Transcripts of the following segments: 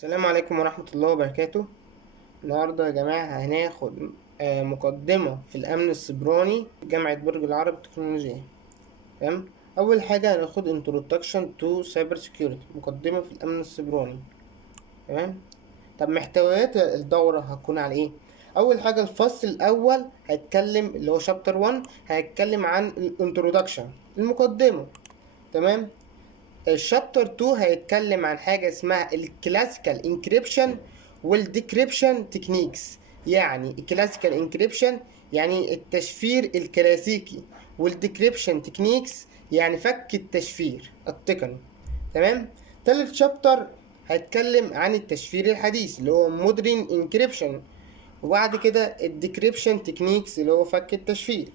السلام عليكم ورحمة الله وبركاته. النهاردة يا جماعة هناخد مقدمة في الأمن السيبراني في جامعة برج العرب التكنولوجية. تمام. أول حاجة هناخد Introduction to Cyber Security، مقدمة في الأمن السيبراني. تمام. طب محتويات الدورة هتكون على إيه؟ أول حاجة الفصل الأول هيتكلم اللي هو شابتر 1 هيتكلم عن الانترودكشن، المقدمة. تمام. الشابتر 2 هيتكلم عن حاجة اسمها الكلاسيكال انكريبشن والديكريبشن تكنيكس. يعني الكلاسيكال انكريبشن يعني التشفير الكلاسيكي، والديكريبشن تكنيكس يعني فك التشفير التقني. تمام. تالت شابتر هيتكلم عن التشفير الحديث اللي هو مودرن انكريبشن، وبعد كده الديكريبشن تكنيكس اللي هو فك التشفير.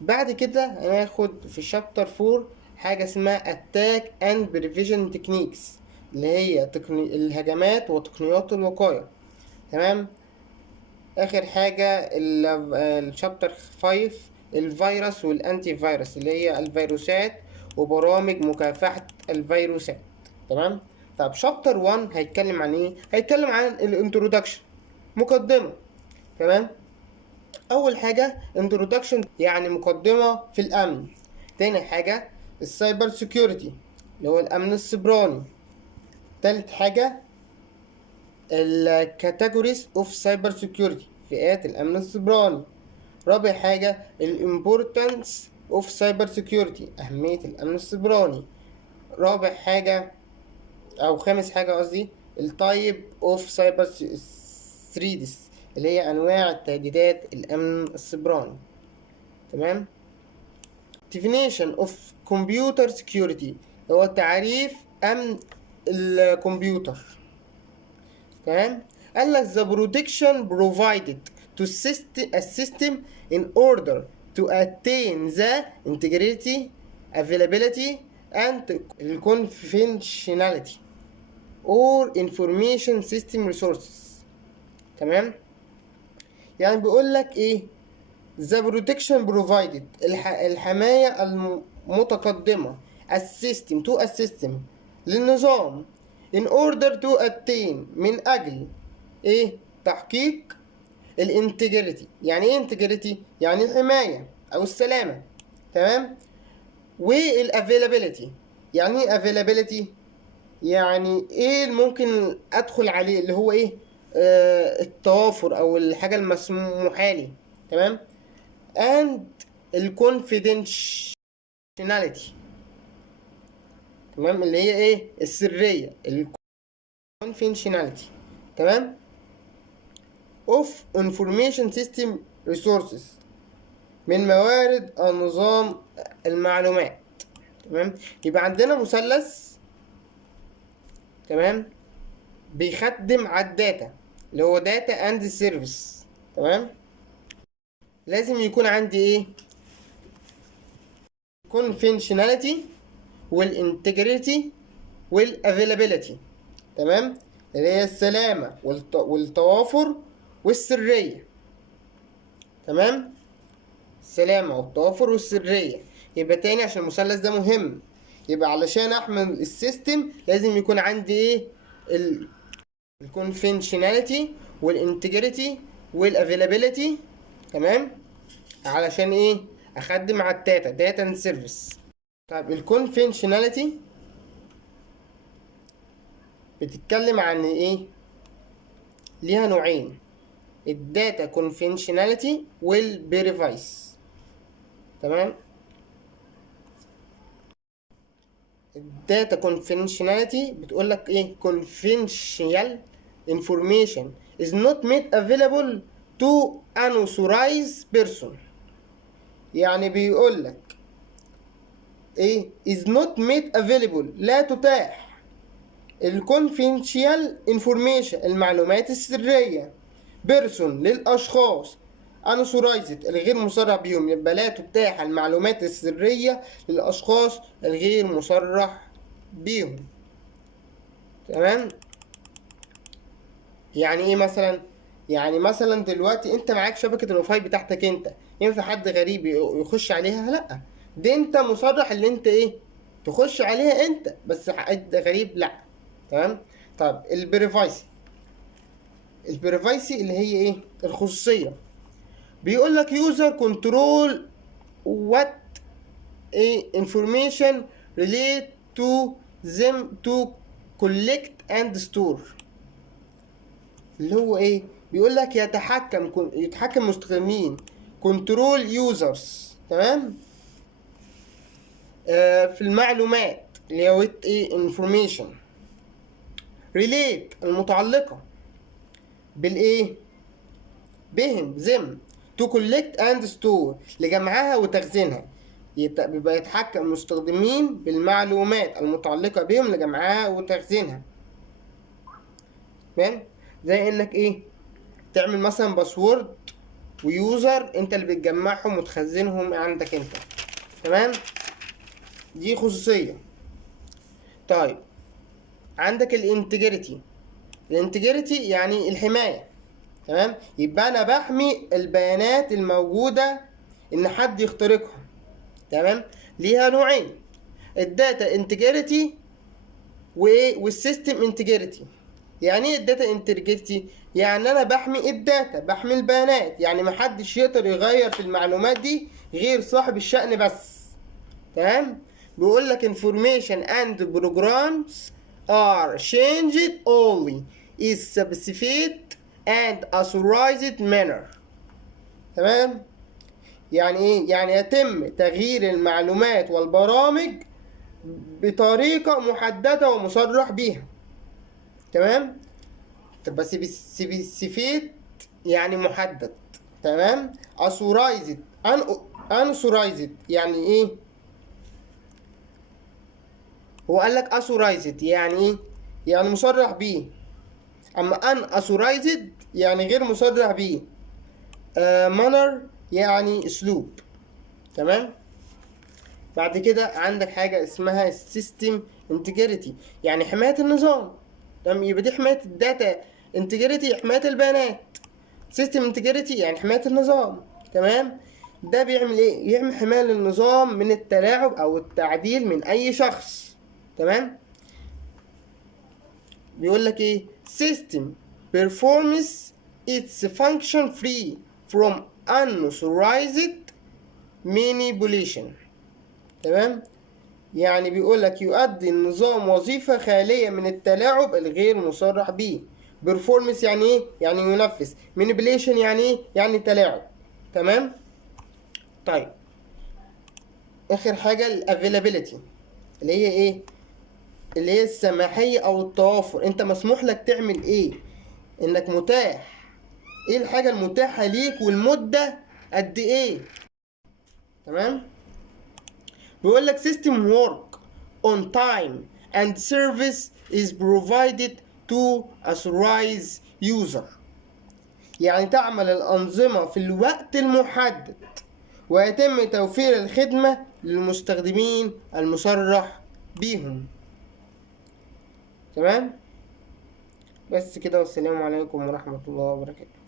بعد كده هناخد في شابتر 4 حاجة اسمها Attack and Prevention Techniques، اللي هي الهجمات وتقنيات الوقاية. تمام. آخر حاجة الشابتر 5 الفيروس والأنتي فيروس، اللي هي الفيروسات وبرامج مكافحة الفيروسات. تمام. طب شابتر 1 هيتكلم عن ايه؟ هيتكلم عن الانترودكشن، مقدمة. تمام. اول حاجه introduction يعني مقدمه في الامن. تاني حاجه السايبر سيكيورتي اللي هو الامن السيبراني. تالت حاجه الكاتيجوريز اوف سايبر سيكيورتي، فئات الامن السيبراني. رابع حاجه الامبورتانس اوف سايبر سيكيورتي، اهميه الامن السيبراني. رابع حاجه او خامس حاجه قصدي التايب اوف سايبر ثريدز، اللي هي انواع التهديدات الامن السيبراني. تمام. definition of computer security هو تعريف امن الكمبيوتر. تمام. قال لك the protection provided to a system in order to attain the integrity, availability and confidentiality or information system resources. تمام. يعني بيقول لك ايه؟ The protection provided الحماية المتقدمة السيستم to السيستم للنظام in order to attain من أجل إيه؟ تحقيق الانتجريتي. يعني إيه انتجريتي؟ يعني الحماية أو السلامة. تمام. والافيلابيلتي. يعني إيه availability؟ يعني إيه اللي ممكن أدخل عليه اللي هو إيه؟ التوافر أو الحاجة المسموحة لي. تمام. and الكونفيدنشاليتي. تمام. اللي هي ايه؟ السريه، الكونفيدنشاليتي. تمام. of information system resources من موارد النظام المعلومات. تمام. يبقى عندنا مثلث. تمام. بيخدم على الداتا اللي هو داتا اند سيرفيس. تمام. لازم يكون عندي ايه؟ confidentiality والانتجريتي والافيلابيلتي. تمام. اللي هي السلامة والتوافر والسرية. تمام. السلامة والتوافر والسرية. يبقى تاني عشان المثلث ده مهم، يبقى علشان احمل السيستم لازم يكون عندي ايه؟ الكونفيدنشاليتي والانتجريتي والافيلابيلتي. تمام. علشان ايه؟ اخدم على الداتا داتا اند سيرفيس. طيب الكونفيدنشاليتي بتتكلم عن ايه؟ ليها نوعين، الداتا كونفيدنشاليتي والفيريفايس. تمام. الداتا كونفيدنشاليتي بتقول لك ايه؟ confidential information is not made available to unauthorized person. يعني بيقول لك ايه؟ is not made available لا تتاح الكونفيدنشال انفورميشن المعلومات السريه بيرسون للاشخاص unauthorized الغير مصرح بيهم. يبقى لا تتاح المعلومات السريه للاشخاص الغير مصرح بيهم. تمام. يعني ايه مثلا؟ يعني مثلا دلوقتي انت معاك شبكه الواي فاي بتاعتك انت، ينفع حد غريب يخش عليها؟ لا، دي انت مصرح اللي انت ايه؟ تخش عليها انت بس، حد غريب لا. تمام. طيب البريفايسي اللي هي ايه؟ الخصوصية. بيقول لك user control what information relate to them to collect and store. اللي هو ايه؟ بيقول لك يتحكم مستخدمين control users، تمام؟ في المعلومات اللي هو ايه؟ information relate المتعلقة بالايه؟ بهم them to collect and store لجمعها وتخزينها. بيبقى يتحكم المستخدمين بالمعلومات المتعلقة بهم لجمعها وتخزينها. تمام؟ زي انك ايه؟ تعمل مثلا باسورد ويوزر انت اللي بتجمعهم وتخزنهم عندك انت. تمام؟ دي خصوصية. طيب عندك الانتجريتي يعني الحماية. تمام؟ يبقى انا بحمي البيانات الموجودة ان حد يخترقها. تمام؟ ليها نوعين، الداتا انتجريتي والسيستم انتجريتي. يعني ايه الداتا انتجريتي؟ يعني انا بحمي الداتا، بحمي البيانات، يعني محدش يقدر يغير في المعلومات دي غير صاحب الشأن بس. تمام؟ بيقول لك information and programs are changed only in specified and authorized manner. تمام؟ يعني ايه؟ يعني يتم تغيير المعلومات والبرامج بطريقة محددة ومصرح بيها. تمام؟ طب سبيسيفيت يعني محدد. تمام؟ authorized unauthorized يعني ايه؟ هو قال لك authorized يعني ايه؟ يعني مصرح بيه. اما unauthorized يعني غير مصرح بيه. manner يعني اسلوب. تمام؟ بعد كده عندك حاجة اسمها system integrity يعني حماية النظام. تمام؟ يبقى دي حماية الداتا integrity حماية البيانات. system integrity يعني حماية النظام. تمام؟ ده بيعمل ايه؟ يعمل حماية للنظام من التلاعب او التعديل من اي شخص. تمام؟ بيقول لك ايه؟ system performs its function free from unauthorized manipulation. تمام؟ يعني بيقول لك يؤدي النظام وظيفة خالية من التلاعب الغير مصرح به. performance يعني ايه؟ يعني ينفذ. manipulation يعني ايه؟ يعني تلاعب. تمام؟ طيب اخر حاجة ال availability اللي هي ايه؟ اللي هي السماحية او التوافر. انت مسموح لك تعمل ايه؟ انك متاح. ايه الحاجة المتاحة ليك والمدة قد ايه؟ تمام؟ بيقول لك system work on time and service is provided to authorize user. يعني تعمل الأنظمة في الوقت المحدد ويتم توفير الخدمة للمستخدمين المصرح بيهم. تمام؟ بس كده، والسلام عليكم ورحمة الله وبركاته.